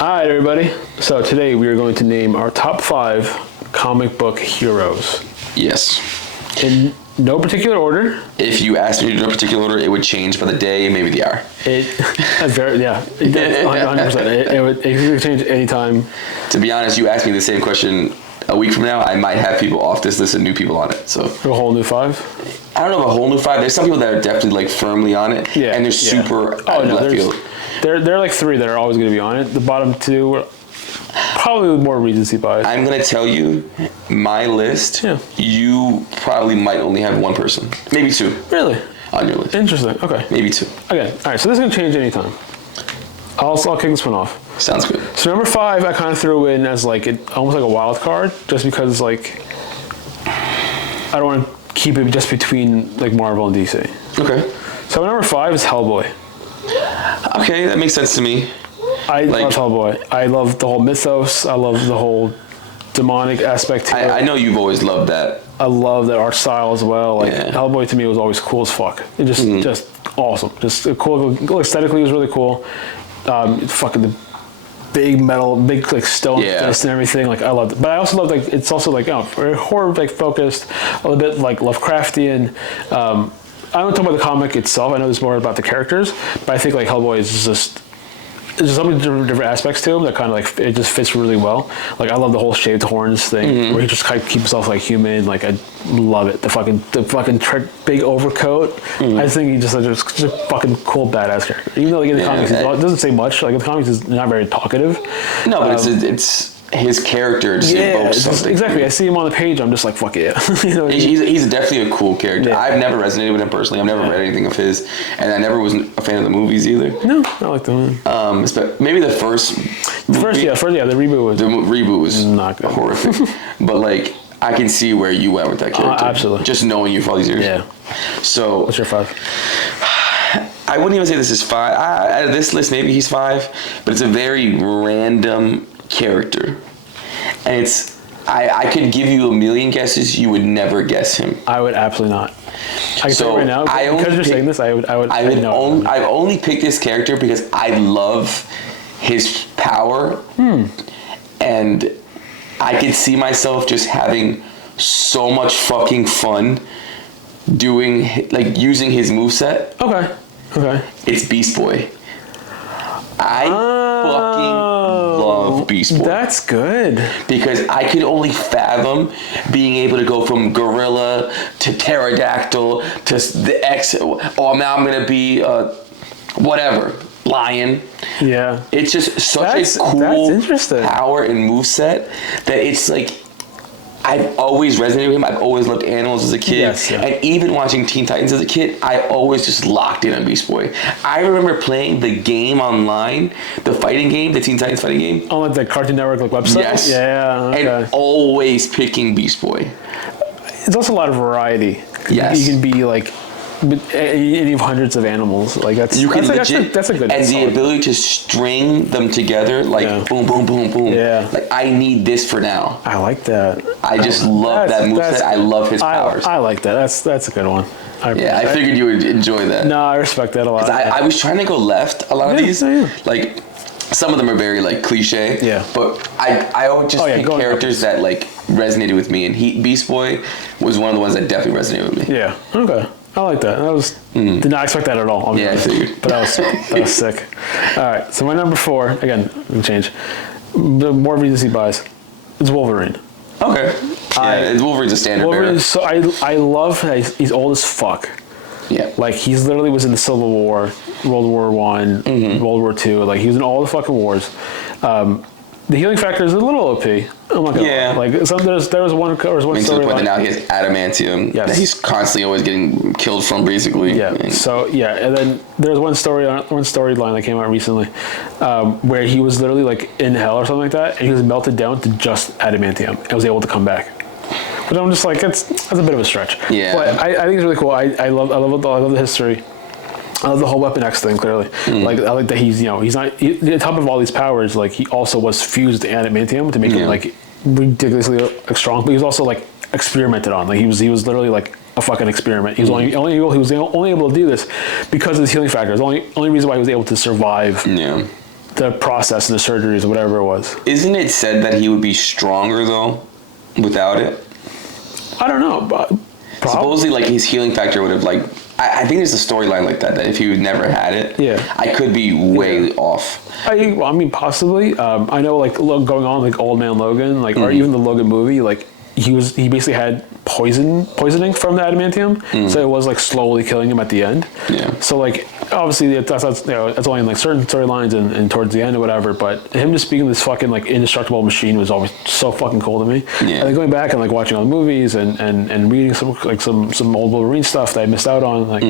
All right, everybody. So today we are going to name our top 5 comic book heroes. Yes. In no particular order. If you asked me to do a particular order, it would change by the day, maybe the hour. 100%. It could change any time. To be honest, you asked me the same question a week from now, I might have people off this list and new people on it. So a whole new 5? I don't know, a whole new 5. There's some people that are definitely like firmly on it. Yeah. And they're super out of left field. There are like 3 that are always going to be on it. The bottom 2 are probably more recency bias. I'm going to tell you, my list, you probably might only have 1 person. Maybe 2. Really? On your list. Interesting. Okay. Maybe 2. Okay. All right. So this is going to change anytime. I'll kick this one off. Sounds good. So number 5, I kind of threw in as like almost like a wild card, just because like I don't want to keep it just between like Marvel and DC. Okay. So number 5 is Hellboy. Okay, that makes sense to me. I love Hellboy. I love the whole mythos. I love the whole demonic aspect to it. I know you've always loved that. I love that art style as well. Like Hellboy to me was always cool as fuck. It just awesome. Just cool. Aesthetically, it was really cool. Fucking the big metal, big like stone fist and everything. Like I loved it. But I also love like it's also like very horror like focused, a little bit like Lovecraftian. I don't talk about the comic itself. I know there's more about the characters, but I think like Hellboy is just there's so many different aspects to him that kind of like it just fits really well. Like I love the whole shaved horns thing where he just kind of keeps himself like human. Like I love it. The fucking big overcoat. I think he just a fucking cool badass character. Even though like in the comics it doesn't say much. Like in the comics he's not very talkative. No, but it's his character just evokes something. Exactly. I see him on the page. I'm just like fuck yeah. You know he's definitely a cool character. Yeah. I've never resonated with him personally. I've never read anything of his, and I never was a fan of the movies either. No, I like them. But maybe the first. The reboot was. The reboot was not good. Horrific. But like I can see where you went with that character. Absolutely. Just knowing you for all these years. Yeah. So. What's your 5? I wouldn't even say this is 5. Out of this list, maybe he's 5, but it's a very random character. And it's, I could give you a million guesses, you would never guess him. I would absolutely not. I can tell you right now, because you're saying this, I've only picked this character because I love his power. And I could see myself just having so much fucking fun using his moveset. Okay. It's Beast Boy. I fucking love Beast Boy. That's good. Because I could only fathom being able to go from gorilla to pterodactyl to the X. Oh, now I'm going to be whatever, lion. Yeah. It's just such a cool power and moveset that it's like I've always resonated with him. I've always loved animals as a kid. Yes, yeah. And even watching Teen Titans as a kid, I always just locked in on Beast Boy. I remember playing the game online, the fighting game, the Teen Titans fighting game. Oh, like the Cartoon Network website? Yes. Yeah, okay. And always picking Beast Boy. It's also a lot of variety. Yes. You can be like any of hundreds of animals. Like that's a good. And the ability to string them together, like boom, boom, boom, boom. Yeah. Like I need this for now. I like that. I just love that moveset. I love his powers. I like that. That's a good one. I figured you would enjoy that. No, I respect that a lot. I was trying to go left a lot of these. Yeah. Like some of them are very like cliche. Yeah. But I would just pick characters that like resonated with me, and Beast Boy was one of the ones that definitely resonated with me. Yeah. Okay. I like that. That was did not expect that at all. Yeah, I figured. But that was sick. All right. So my number 4 again. We change. The more recency bias. It's Wolverine. Okay. Yeah, Wolverine's a standard bearer. So I love that he's old as fuck. Yeah. Like he's literally was in the Civil War, World War I, World War II. Like he was in all the fucking wars. The healing factor is a little OP. I'm not gonna lie. Like there was one to the point that now he has adamantium that he's constantly always getting killed from, basically. Yeah. And then there's one storyline that came out recently where he was literally like in hell or something like that, and he was melted down to just adamantium and was able to come back. But I'm just like that's a bit of a stretch. Yeah. But I think it's really cool. I love the history. I love the whole Weapon X thing, clearly. Like, I like that he's not, on top of all these powers, like, he also was fused to adamantium to make him, like, ridiculously strong, but he was also, like, experimented on. Like, he was literally, like, a fucking experiment. He was only able to do this because of his healing factor. The only reason why he was able to survive the process and the surgeries or whatever it was. Isn't it said that he would be stronger though without it? I don't know, but supposedly like his healing factor would have like I think there's a storyline like that if he never had it. Yeah. I could be way off. I mean, possibly. I know, like, going on, like, Old Man Logan, like, or even the Logan movie, like, he basically had poisoning from the adamantium, so it was, like, slowly killing him at the end. Yeah. So, like, obviously, that's only in, like, certain storylines and towards the end or whatever, but him just being this fucking, like, indestructible machine was always so fucking cool to me. Yeah. And then going back and, like, watching all the movies and reading some old Wolverine stuff that I missed out on, like,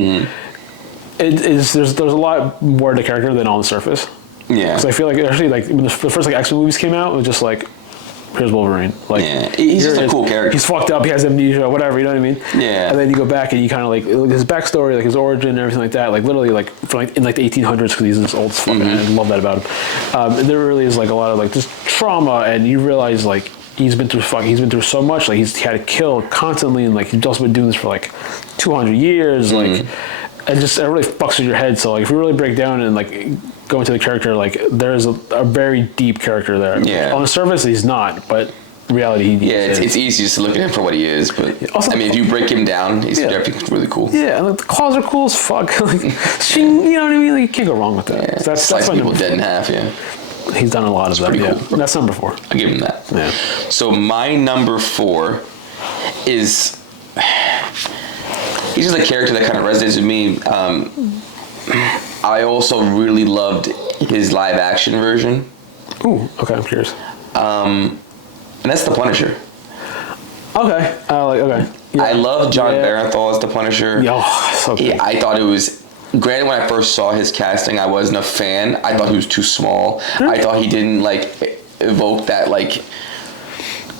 there's a lot more to the character than on the surface. Yeah. Because I feel like actually, like, when the first like X-Men movies came out, it was just like, here's Wolverine. Like, yeah. He's just a cool character. He's fucked up. He has amnesia, whatever. You know what I mean? Yeah. And then you go back and you kind of like his backstory, like his origin, and everything like that. Like literally, like from like in like the 1800s, because he's this old fucking man. I love that about him. And there really is like a lot of like just trauma, and you realize like he's been through so much. Like he had to kill constantly, and like he's also been doing this for like 200 years. Like, and just it really fucks with your head. So like if you really break down and like go into the character, like there's a very deep character there. Yeah. On the surface, he's not, but in reality, he is. It's easy just to look at him for what he is, but Also, I mean, if you break him down, he's definitely really cool. Yeah, and like, the claws are cool as fuck. Like, shing, you know what I mean? Like, you can't go wrong with that. Yeah. That's Slice my people number dead in half. Yeah. He's done a lot of that. pretty Yeah, cool. that's number 4. I give him that. Yeah. So my number 4 is he's just a character that kind of resonates with me. I also really loved his live action version. Ooh, okay, I'm curious. And that's the Punisher. Okay, okay. Yeah. I love John Barenthal as the Punisher. Yo, so good. I thought it was. Granted, when I first saw his casting, I wasn't a fan. I thought he was too small. I thought he didn't like evoke that like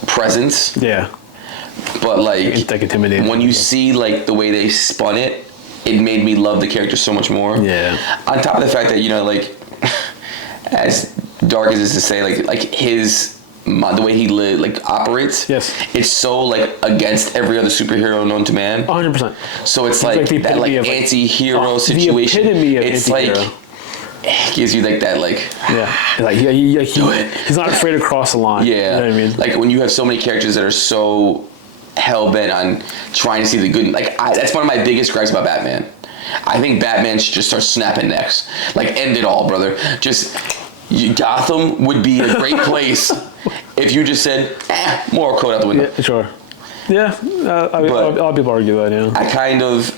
presence. Yeah. But like intimidating. when you see like the way they spun it, it made me love the character so much more. Yeah. On top of the fact that, you know, like as dark as it is to say, like his the way he operates. Yes. It's so like against every other superhero known to man. 100%. So it's like the that like epitome of, anti-hero situation. The epitome of it's anti-hero. like it gives you like that like like he's not afraid to cross the line. Yeah. You know what I mean? Like when you have so many characters that are so hell bent on trying to see the good. Like that's one of my biggest gripes about Batman. I think Batman should just start snapping necks. Like end it all, brother. Just Gotham would be a great place if you just said, moral code out the window. Yeah, sure. Yeah, a lot of people argue that. Yeah.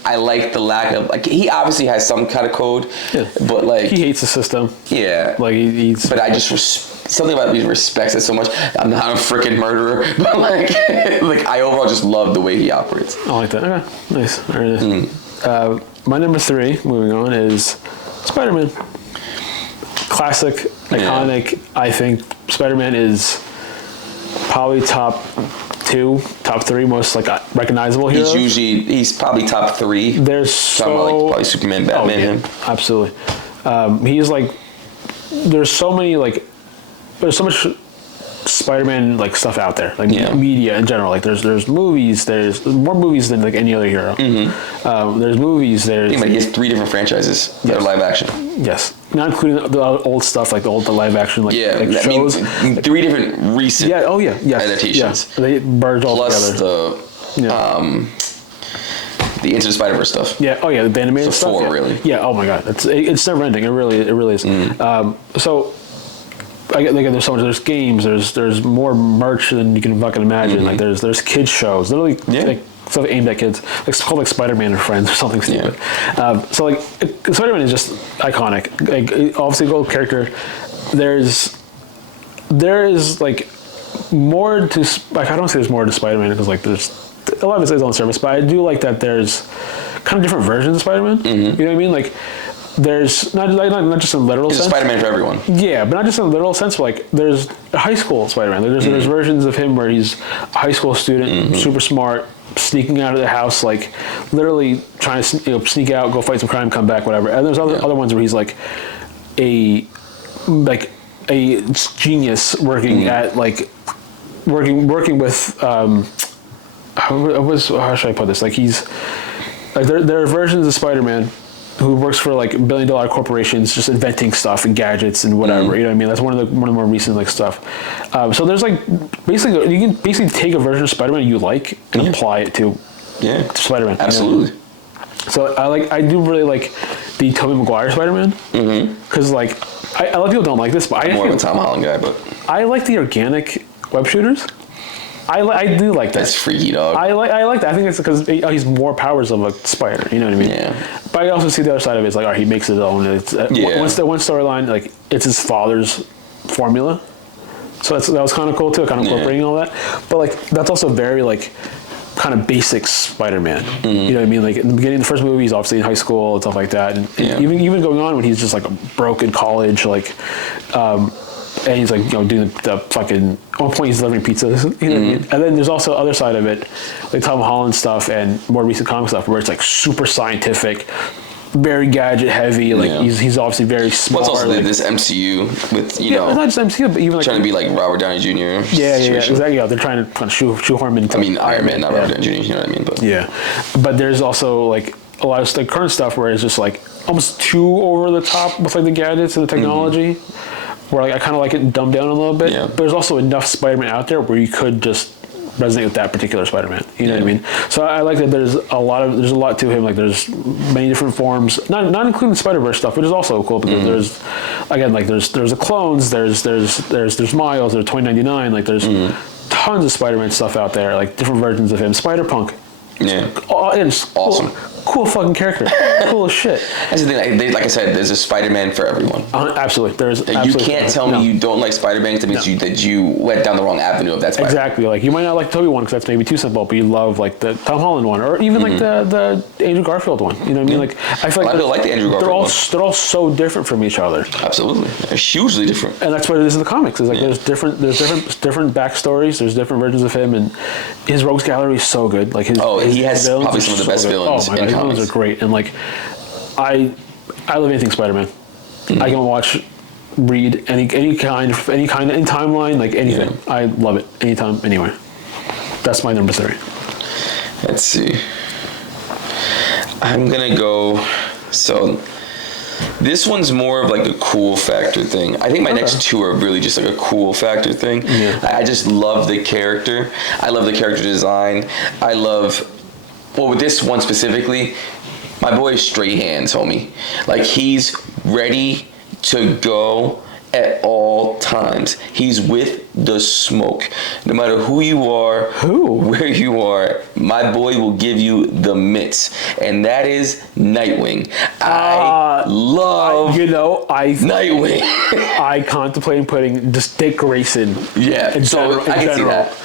I like the lack of like he obviously has some kind of code, but like he hates the system. Yeah. Like he's. But I just something about me respects it so much. I'm not a freaking murderer, but like I overall just love the way he operates. I like that. Okay, nice. Very nice. My number 3, moving on, is Spider-Man. Classic, iconic. I think Spider-Man is probably top 2, top 3 most like recognizable heroes. He's probably top 3. There's probably Superman, Batman. Absolutely. He's like there's so much Spider-Man like stuff out there, like media in general. Like there's movies. There's more movies than like any other hero. There's movies. I think he has 3 different franchises that are live action. Yes, not including the old stuff like the live action like shows. I mean, 3 different recent adaptations. They merge all plus together. The Into the Spider-Verse stuff. Yeah. Oh yeah, the animated so stuff. 4 really. Yeah. Oh my god, it's never ending. It really is. So. There's so much. There's games. There's more merch than you can fucking imagine. Like there's kids shows. Literally, like stuff aimed at kids. Like it's called like Spider-Man and Friends or something stupid. So like Spider-Man is just iconic. Like obviously, gold character. There is like more to like I don't say there's more to Spider-Man because like there's a lot of it is on service, but I do like that there's kind of different versions of Spider-Man. You know what I mean? Like. There's not just in literal sense. Spider-Man for everyone. Yeah, but not just in a literal sense. But like, there's a high school Spider-Man. There's versions of him where he's a high school student, super smart, sneaking out of the house, like literally trying to sneak out, go fight some crime, come back, whatever. And there's other ones where he's like a genius working at like working with how should I put this? Like he's like there are versions of Spider-Man who works for like billion-dollar corporations, just inventing stuff and gadgets and whatever. You know what I mean? That's one of the more recent like stuff. So there's like basically you can basically take a version of Spider-Man you like and apply it to Spider-Man. Absolutely. You know? So I do really like the Tobey Maguire Spider-Man because like a lot of people don't like this, but I'm more of a Tom Holland guy, but I like the organic web shooters. I do like that. That's freaky, dog. I like that. I think it's because he's more powers of a spider. You know what I mean? Yeah. But I also see the other side of it. It's like, all right, he makes his own. It's one storyline, like it's his father's formula. So that was kind of cool too, kind of incorporating all that. But like that's also very like kind of basic Spider-Man. You know what I mean? Like in the beginning, the first movie, he's obviously in high school and stuff like that. And even going on when he's just like broke in college, like. And he's like, doing the fucking. At one point, he's delivering pizza. You know what I mean? And then there's also other side of it, like Tom Holland stuff and more recent comic stuff, where it's like super scientific, very gadget heavy. Like he's obviously very smart. Well, it's also like, this MCU with it's not just MCU, but even like trying to be like Robert Downey Jr. Yeah, exactly. Yeah, they're trying to kind of shoehorn him into. I mean, Iron Man, not Robert Downey Jr. You know what I mean? But but there's also like a lot of like current stuff where it's just like almost too over the top with like the gadgets and the technology. Where like I kind of like it dumbed down a little bit, but there's also enough Spider-Man out there where you could just resonate with that particular Spider-Man. You know what I mean? So I like that there's a lot to him. Like there's many different forms, not including Spider-Verse stuff, which is also cool because there's again like there's the clones, there's Miles, there's 2099, like there's tons of Spider-Man stuff out there, like different versions of him. Spider-Punk. Yeah. And it's awesome. Cool fucking character. Cool as shit. That's the thing. Like I said, there's a Spider-Man for everyone. Absolutely. You can't tell me you don't like Spider-Man because that you went down the wrong avenue of that Spider-Man. Exactly. Like you might not like the Tobey one because that's maybe too simple, but you love like the Tom Holland one, or even like the Andrew Garfield one. You know what I mean? Like I feel like I like the Andrew Garfield one. They're all so different from each other. Absolutely. They're hugely different. And that's what it is in the comics. It's like there's different backstories. There's different versions of him, and his rogues gallery is so good. Like he has probably some of the best villains. Oh my god, his villains are great. And like, I love anything Spider-Man. I can read any kind, any timeline, like anything. Yeah. I love it anytime, anywhere. That's my number 3. Let's see. I'm gonna go. So this one's more of like a cool factor thing. I think my next 2 are really just like a cool factor thing. Yeah. I just love the character. I love the character design. I love. Well, with this one specifically. My boy is straight hands, homie. Like, he's ready to go at all times. He's with the smoke. No matter who you are, where you are, my boy will give you the mitts. And that is Nightwing. I love Nightwing. I contemplated putting just Dick Grayson. Yeah, I can see that.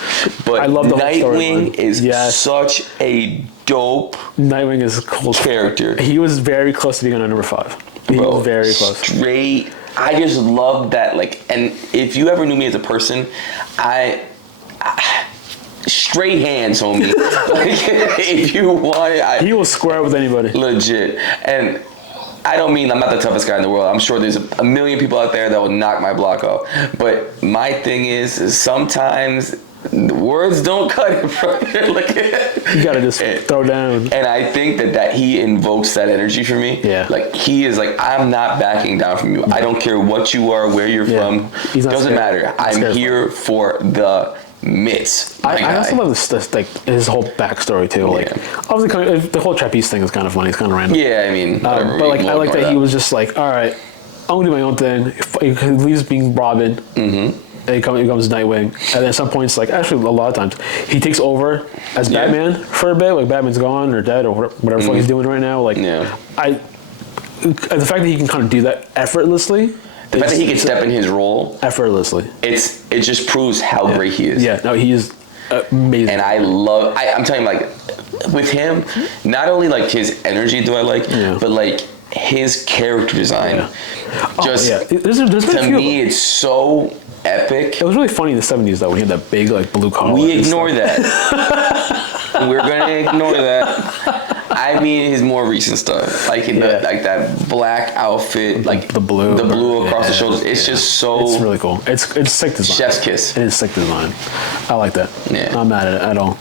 But I love the Nightwing is such a dope Nightwing is a cool character. He was very close to being on number 5. He was very close. Straight. I just love that. Like, and if you ever knew me as a person, I straight hands, homie. Like, if you want, he will square with anybody. Legit. And I don't mean I'm not the toughest guy in the world. I'm sure there's a million people out there that will knock my block off. But my thing is sometimes words don't cut it from you. Like, you gotta just throw down. And I think that he invokes that energy for me. Yeah. Like, he is like, I'm not backing down from you. I don't care what you are, where you're from. Doesn't matter. I'm here for the mitts. I also love this like his whole backstory too. Like, obviously, the whole trapeze thing is kind of funny. It's kind of random. Yeah, I mean, whatever. But like, I like that he was just like, all right, I'm gonna do my own thing. He leaves being Robin. Mm-hmm. And he becomes Nightwing. And then at some points, like, actually a lot of times, he takes over as Batman for a bit. Like, Batman's gone or dead or whatever fuck he's doing right now. Like, the fact that he can kind of do that effortlessly. The fact that he can step in his role effortlessly. It just proves how great he is. Yeah, no, he is amazing. And I'm telling you, like, with him, not only like his energy do I like, but like his character design. There's to me, it's so epic. It was really funny in the 70s though when he had that big like blue collar. We ignore that. We're gonna ignore that. I mean his more recent stuff, like like that black outfit, like the blue across the shoulders. It's just so. It's really cool. It's sick design. Chef's kiss. It is sick design. I like that. Yeah. Not mad at it at all.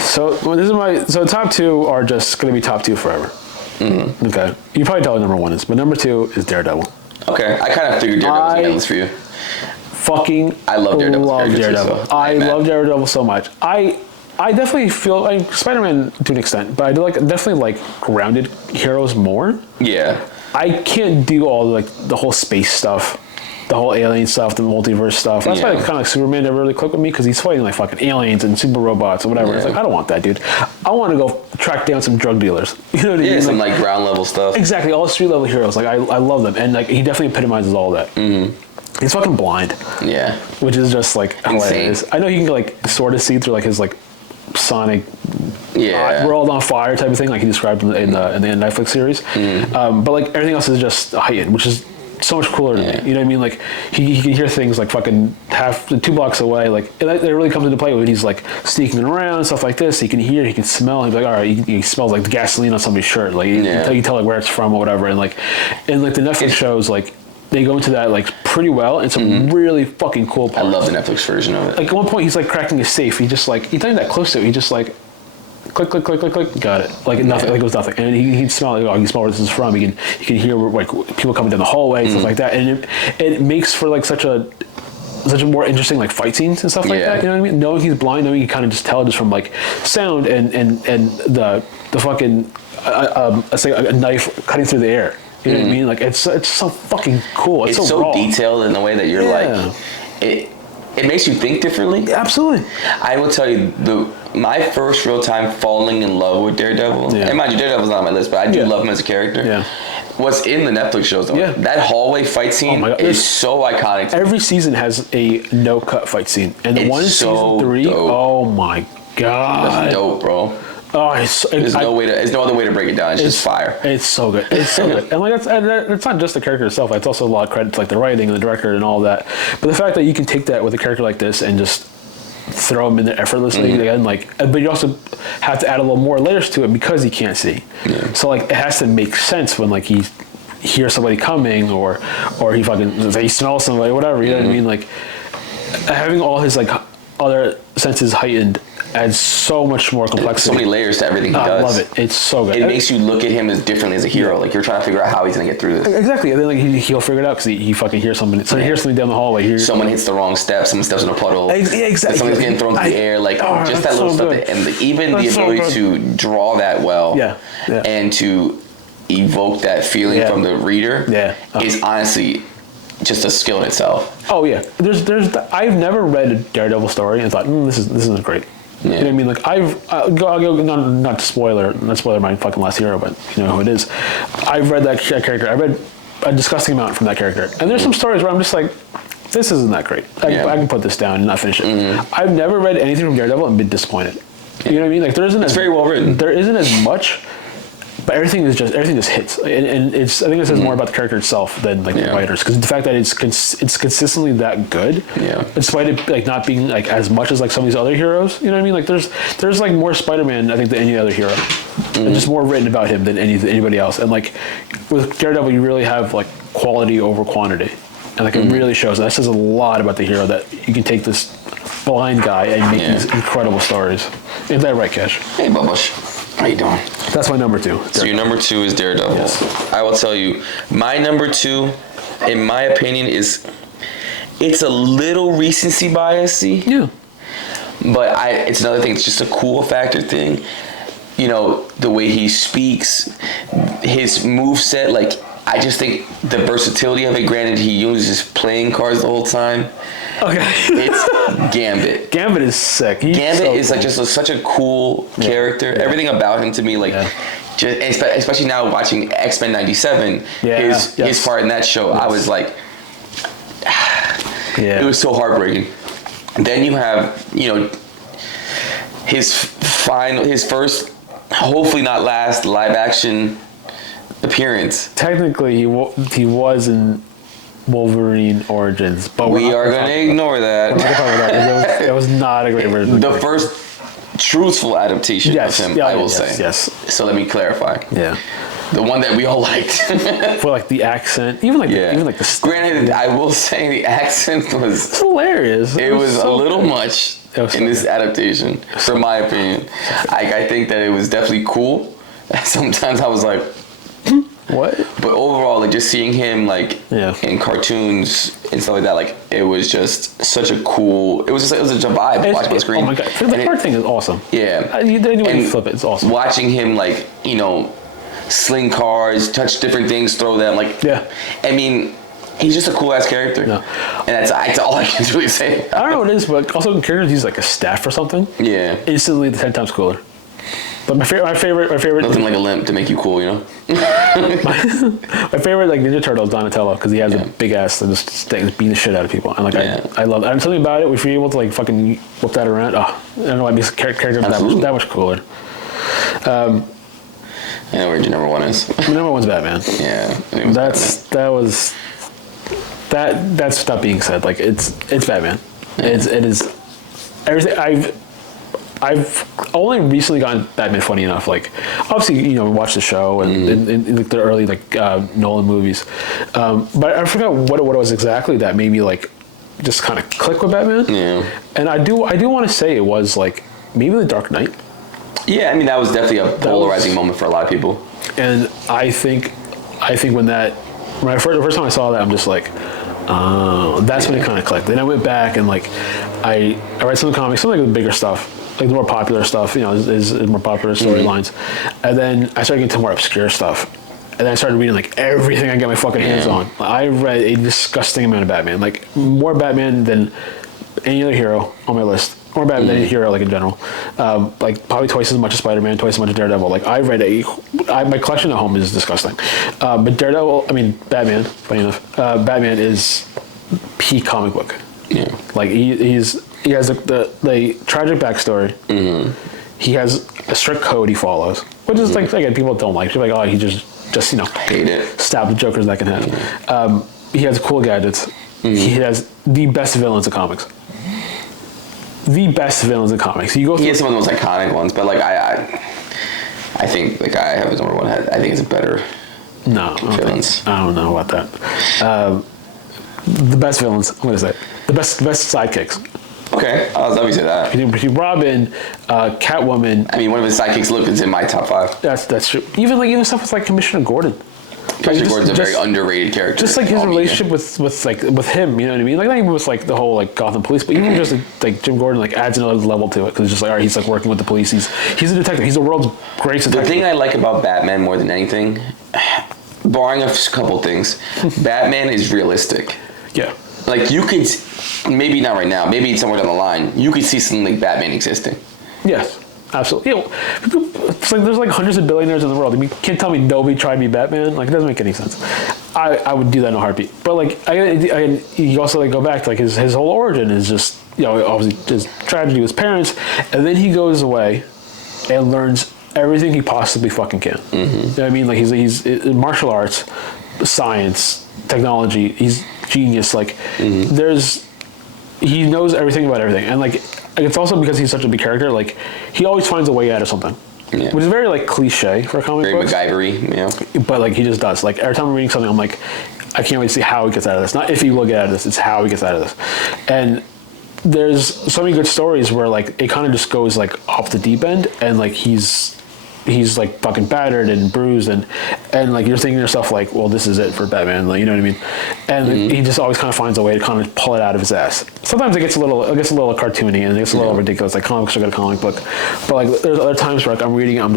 So this is so top 2 are just gonna be top 2 forever. Mm-hmm. Okay. You probably tell what number 1 is, but number 2 is Daredevil. Okay, I kind of figured Daredevil was on the list for you. Fucking I love Daredevil. I love Daredevil so much. I definitely feel like Spider-Man to an extent, but I do definitely like grounded heroes more. Yeah. I can't do all the whole space stuff, the whole alien stuff, the multiverse stuff. That's why kind of like Superman never really clicked with me, because he's fighting like fucking aliens and super robots or whatever. Yeah. It's like, I don't want that, dude. I want to go track down some drug dealers. You know what I mean? Yeah, some like ground level stuff. Exactly, all street level heroes. Like I love them, and like he definitely epitomizes all that. Mm-hmm. He's fucking blind. Yeah. Which is just like hilarious. I know you can like sort of see through like his like sonic world on fire type of thing, like he described in the Netflix series. Mm-hmm. But like everything else is just heightened, which is so much cooler to me. You know what I mean? Like he can hear things like fucking 2 blocks away. Like it really comes into play when he's like sneaking around, stuff like this. He can hear, he can smell. He's like, all right, he smells like the gasoline on somebody's shirt. Like you can tell like where it's from or whatever. And like the Netflix shows, like they go into that like pretty well, and some really fucking cool parts. I love the Netflix version of it. Like at one point he's like cracking a safe. He just like, he's not even that close to it. He just like click, click, click, click, click, got it. Like nothing, like it was nothing. And he can smell it. He can smell where this is from. He can hear like people coming down the hallway, stuff like that. And it makes for like such a more interesting like fight scenes and stuff like that. You know what I mean? Knowing he's blind, knowing you kind of just tell just from like sound and the fucking let's say a knife cutting through the air. You know what I mean? Like it's so fucking cool. It's so raw. Detailed in the way that you're like it makes you think differently. Absolutely. I will tell you my first real time falling in love with Daredevil. And mind you, Daredevil's not on my list, but I do love him as a character. Yeah. Was in the Netflix shows though. Yeah. That hallway fight scene is so iconic. Every season has a no cut fight scene, and the one in season 3. Dope. Oh my god. That's dope, bro. Oh, there's no other way to break it down. It's just fire. It's so good. It's so good. And like it's not just the character itself. It's also a lot of credit to like the writing and the director and all that. But the fact that you can take that with a character like this and just throw him in there effortlessly, and like, but you also have to add a little more layers to it because he can't see. Yeah. So like it has to make sense when like he hears somebody coming or he smells somebody, whatever. You know what I mean? Like having all his like other senses heightened adds so much more complexity. So many layers to everything he does. I love it. It's so good. It makes you look at him as differently as a hero. Like you're trying to figure out how he's gonna get through this. Exactly. And then like he'll figure it out because he fucking hears somebody. So he hears something down the hallway. Someone hits the wrong step. Someone steps in a puddle. Exactly. Someone's getting thrown through the air. Like just that little stuff. And even the ability to draw that well. And to evoke that feeling from the reader. Is honestly just a skill in itself. Oh yeah. I've never read a Daredevil story and thought, this isn't great. Yeah. You know what I mean? Like I'll go not to spoiler my fucking last hero, but you know who it is. I've read that character. I read a disgusting amount from that character, and there's some stories where I'm just like, this isn't that great. I can put this down and not finish it. I've never read anything from Daredevil and been disappointed. You know what I mean? Like it's very well written. There isn't as much, but everything just hits, and I think it says more about the character itself than like the writers, because the fact that it's consistently that good, despite it like not being like as much as like some of these other heroes. You know what I mean? Like there's like more Spider-Man I think than any other hero, and just more written about him than anybody else. And like with Daredevil, you really have like quality over quantity, and like it really shows. And that says a lot about the hero, that you can take this blind guy and make these incredible stories. Is that right, Cash? Hey, Bubbush. How you doing? That's my number 2. Daredevil. So your number 2 is Daredevil. Yes. I will tell you, my number 2, in my opinion, it's a little recency biasy. Yeah. But it's another thing. It's just a cool factor thing. You know, the way he speaks, his moveset. Like I just think the versatility of it. Granted, he uses playing cards the whole time. Okay. It's Gambit. Gambit is sick. Gambit is like just such a cool character. Everything about him to me, like, just, especially now watching X-Men '97, his part in that show, I was like, it was so heartbreaking. Then you have, you know, his first, hopefully not last, live action appearance. Technically, he was in Wolverine Origins, but we are going to ignore that. We're not going to talk about that. It was not a great version. The first truthful adaptation of him, I will say. Yes. So let me clarify. Yeah. The one that we all liked. For like the accent, even like the. Granted, I will say the accent was. It's hilarious. It was so a little much in this adaptation, for my opinion. I think that it was definitely cool. Sometimes I was like, What? But overall, like just seeing him like in cartoons and stuff like that, like it was just such a cool. It was just a vibe watching on the screen. Oh my god, the card thing is awesome. Yeah, anyway, flip it. It's awesome. Watching him like sling cards, touch different things, throw them like. Yeah. I mean. He's just a cool ass character, and that's all I can really say. I don't know what it is, but also in characters, he's like a staff or something. Yeah, instantly 10 times cooler. But my favorite. Nothing like a limp to make you cool, my favorite like Ninja Turtle is Donatello because he has a big ass that just beating the shit out of people, and like I love. And something about it, if you're able to like fucking whip that around, I don't know why these characters that much cooler. I know where your number one is. My number one's Batman. Yeah, That's stuff being said. Like it's Batman. Yeah. It is everything. I've only recently gotten Batman funny enough. Like obviously we watched the show and like the early Nolan movies, but I forgot what it was exactly that made me like just kind of click with Batman. Yeah. And I do want to say it was like maybe The Dark Knight. Yeah, I mean that was definitely a polarizing moment for a lot of people. And I think the first time I saw that, I'm just like, that's when it kind of clicked. Then I went back and like, I read some of the comics, some of the bigger stuff, like the more popular stuff, is more popular storylines. And then I started getting to more obscure stuff. And then I started reading like everything I get my fucking hands on. I read a disgusting amount of Batman, like more Batman than any other hero on my list. More Batman than any hero, like in general. Like probably twice as much as Spider-Man, twice as much as Daredevil. Like I read my collection at home is disgusting. But Batman, funny enough, Batman is peak comic book. Yeah. Like he has the tragic backstory. Mm-hmm. He has a strict code he follows, which is like again people don't like. They're like, oh, he just hate it. Stab the Jokers that can have. Yeah. He has cool gadgets. Mm-hmm. He has the best villains in comics. The best villains in comics. You go through. He has some of the most iconic ones, but like I think the guy I have his number one. I think it's a better. No, villains. I don't know about that. The best villains. I'm gonna say the best sidekicks. Okay, I'll let me say that. Robin, Catwoman. I mean, one of his sidekicks, Luke, is in my top 5. That's true. Even stuff with like Commissioner Gordon. Commissioner Gordon's a very underrated character. Just like his relationship with him, you know what I mean? Like not even with like the whole like Gotham police, but even just like Jim Gordon like adds another level to it because it's just like all right, he's like working with the police. He's a detective. He's the world's greatest detective. The thing I like about Batman more than anything, barring a couple things, Batman is realistic. Yeah. Like you could, maybe not right now, maybe somewhere down the line, you could see something like Batman existing. Yes. Absolutely. It's like there's like hundreds of billionaires in the world. I mean, you can't tell me nobody tried to be Batman. Like it doesn't make any sense. I would do that in a heartbeat. But like you also like go back to like his whole origin is just obviously his tragedy with his parents, and then he goes away and learns everything he possibly fucking can. Mm-hmm. You know what I mean? Like he's in martial arts, science, technology. He's genius. Like he knows everything about everything, and like. It's also because he's such a big character. Like he always finds a way out of something, which is very like cliche for comic books. Very MacGyver-y, yeah. But like he just does. Like every time I'm reading something, I'm like, I can't wait to see how he gets out of this. Not if he will get out of this, it's how he gets out of this. And there's so many good stories where like it kind of just goes like off the deep end, and like he's like fucking battered and bruised and like you're thinking to yourself like, well, this is it for Batman, like, you know what I mean? And he just always kind of finds a way to kind of pull it out of his ass. Sometimes it gets a little cartoony and it gets a little ridiculous, like comics are good a comic book, but like there's other times where like I'm reading it, I'm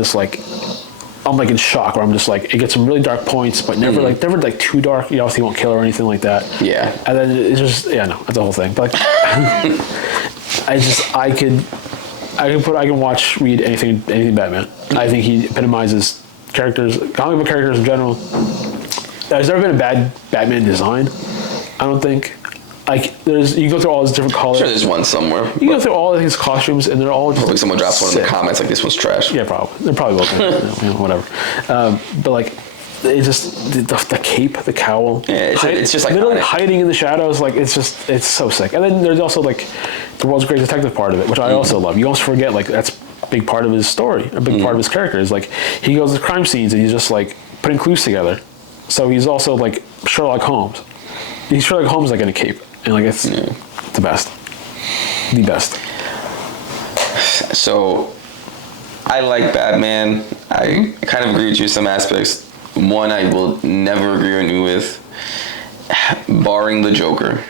like in shock, where I'm just like, it gets some really dark points, but never like too dark. You obviously won't kill her or anything like that. Yeah. And then it's just that's the whole thing. But like, I can read anything Batman. I think he epitomizes characters, comic book characters in general. There's never been a bad Batman design. I don't think. Like you go through all his different colors. Sure, there's one somewhere. You go through all of his costumes, and they're all just. Hopefully, someone drops one in the comments like this one's trash. Yeah, probably. They're probably both, whatever. But like, it's just the cape, the cowl. Yeah, it's just like literally hiding in the shadows. Like it's so sick. And then there's also like the world's greatest detective part of it, which I also love. You almost forget like that's a big part of his story, a big part of his character is like he goes to crime scenes and he's just like putting clues together. So he's also like Sherlock Holmes. He's Sherlock Holmes like in a cape, and like it's the best. So I like Batman. I kind of agree with you in some aspects. one I will never agree with, barring the Joker.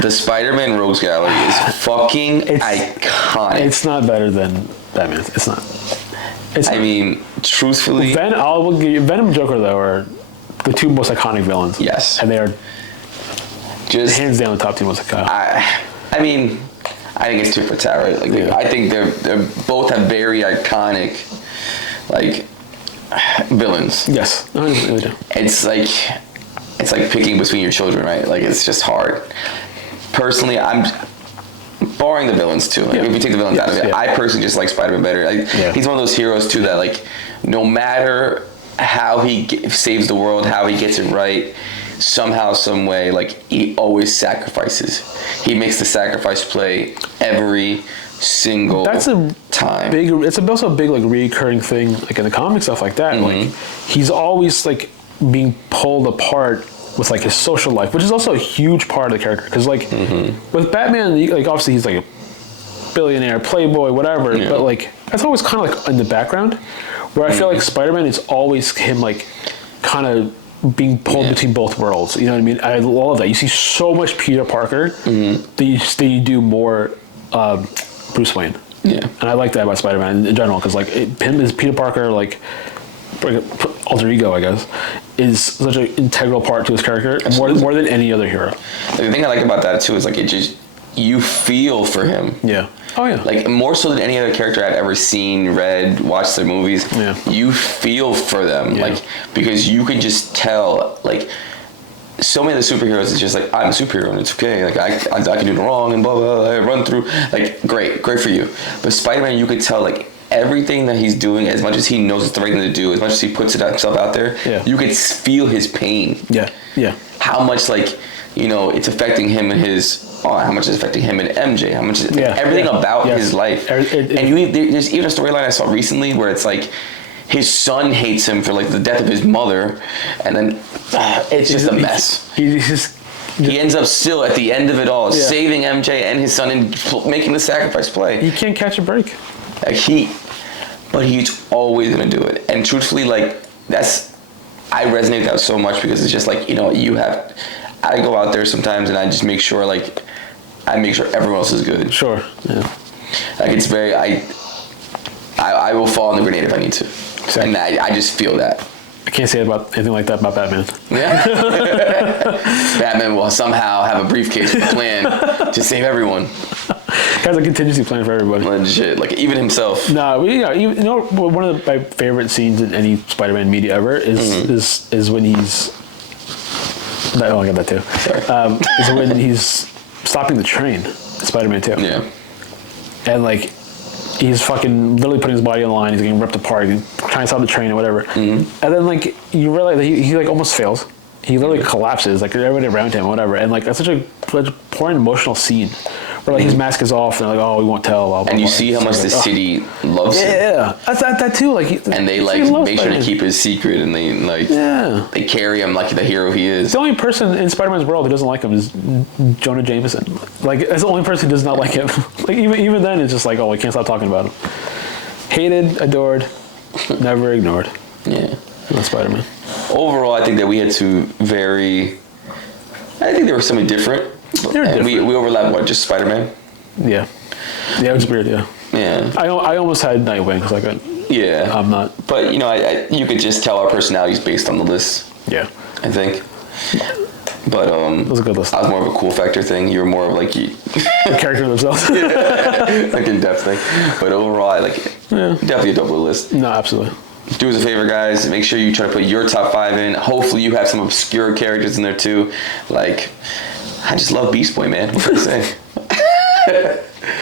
The Spider-Man Rogues Gallery is fucking iconic. It's not better than Batman. It's not. I mean, truthfully, I will give you Venom and Joker though are the two most iconic villains. Yes, and they are just hands down the top two most iconic. I mean, I think it's tit for tat, right? Like, I think they're both have very iconic, like, villains. Yes, no, they do. It's like picking between your children, right? Like, it's just hard. Personally, I'm barring the villains too. Like, if you take the villains out of it, I personally just like Spider-Man better. He's one of those heroes too that, like, no matter how he saves the world, how he gets it right, somehow, some way, like, he always sacrifices. He makes the sacrifice play every single time. It's also a big, like, recurring thing, like, in the comic stuff like that. Like, he's always, like, being pulled apart with, like, his social life, which is also a huge part of the character. Because, like, with Batman, like, obviously he's, like, a billionaire, playboy, whatever, but, like, that's always kind of, like, in the background. Where I feel like Spider-Man is always him, like, kind of being pulled between both worlds. You know what I mean? I love that. You see so much Peter Parker that you do more Bruce Wayne. Yeah. And I like that about Spider-Man in general, because, like, him as Peter Parker, like alter ego, I guess, is such an integral part to his character, more than any other hero. The thing I like about that too is, like, you feel for him. Yeah. Oh yeah. Like, more so than any other character I've ever seen, read, watched their movies. Yeah. You feel for them, like, because you can just tell, like, so many of the superheroes is just like, I'm a superhero and it's okay. Like, I can do no wrong and blah blah blah. I run through. Like, great for you. But Spider-Man, you could tell, like, everything that he's doing, as much as he knows it's the right thing to do, as much as he puts himself out there, you could feel his pain. Yeah. Yeah. How much, like, you know, it's affecting him and his. How much is affecting him and MJ? How much is everything about his life? And there's even a storyline I saw recently where it's like his son hates him for, like, the death of his mother, and then it's just a mess. He ends up still at the end of it all saving MJ and his son and making the sacrifice play. He can't catch a break. But he's always gonna do it. And truthfully, like, I resonate with that so much, because it's just like, you know, I go out there sometimes and I just make sure, like, everyone else is good. Sure. Yeah. Like, it's very, I will fall on the grenade if I need to. Exactly. And I just feel that. I can't say about anything like that about Batman. Yeah. Batman will somehow have a briefcase with a plan to save everyone. He has a contingency plan for everybody. Legit, like, even himself. No, you know, one of my favorite scenes in any Spider-Man media ever is when he's. Oh, I got that too. Sorry. Is when he's stopping the train, Spider-Man 2. Yeah. And, like, he's fucking literally putting his body on the line. He's getting ripped apart. He's trying to stop the train or whatever. And then, like, you realize that he like almost fails. He literally collapses, like, everybody around him, whatever. And, like, that's such a poor and emotional scene. Where, like, his mask is off, and they're like, oh, we won't tell. Blah, blah, and you blah. see how much the city loves him. Yeah, that's that too. Like, and they, like, make sure to keep his secret, and they, like, they carry him like the hero he is. The only person in Spider-Man's world who doesn't like him is Jonah Jameson. Like, that's the only person who does not like him. Like, even then, it's just like, oh, I can't stop talking about him. Hated, adored, never ignored. Yeah, that's Spider-Man. Overall, I think that we had I think they were something different. And we overlap, what, just Spider-Man? Yeah. Yeah, it was weird, yeah. Yeah. I almost had Nightwing, because I'm not. But, you know, you could just tell our personalities based on the list. Yeah. I think. But, it was a good list. I was more of a cool factor thing. You were more of, like, the character themselves. Like, in-depth thing. But overall, I like it. Yeah. Definitely a double list. No, absolutely. Do us a favor, guys. Make sure you try to put your top 5 in. Hopefully you have some obscure characters in there, too. Like, I just love Beast Boy, man. What can I say?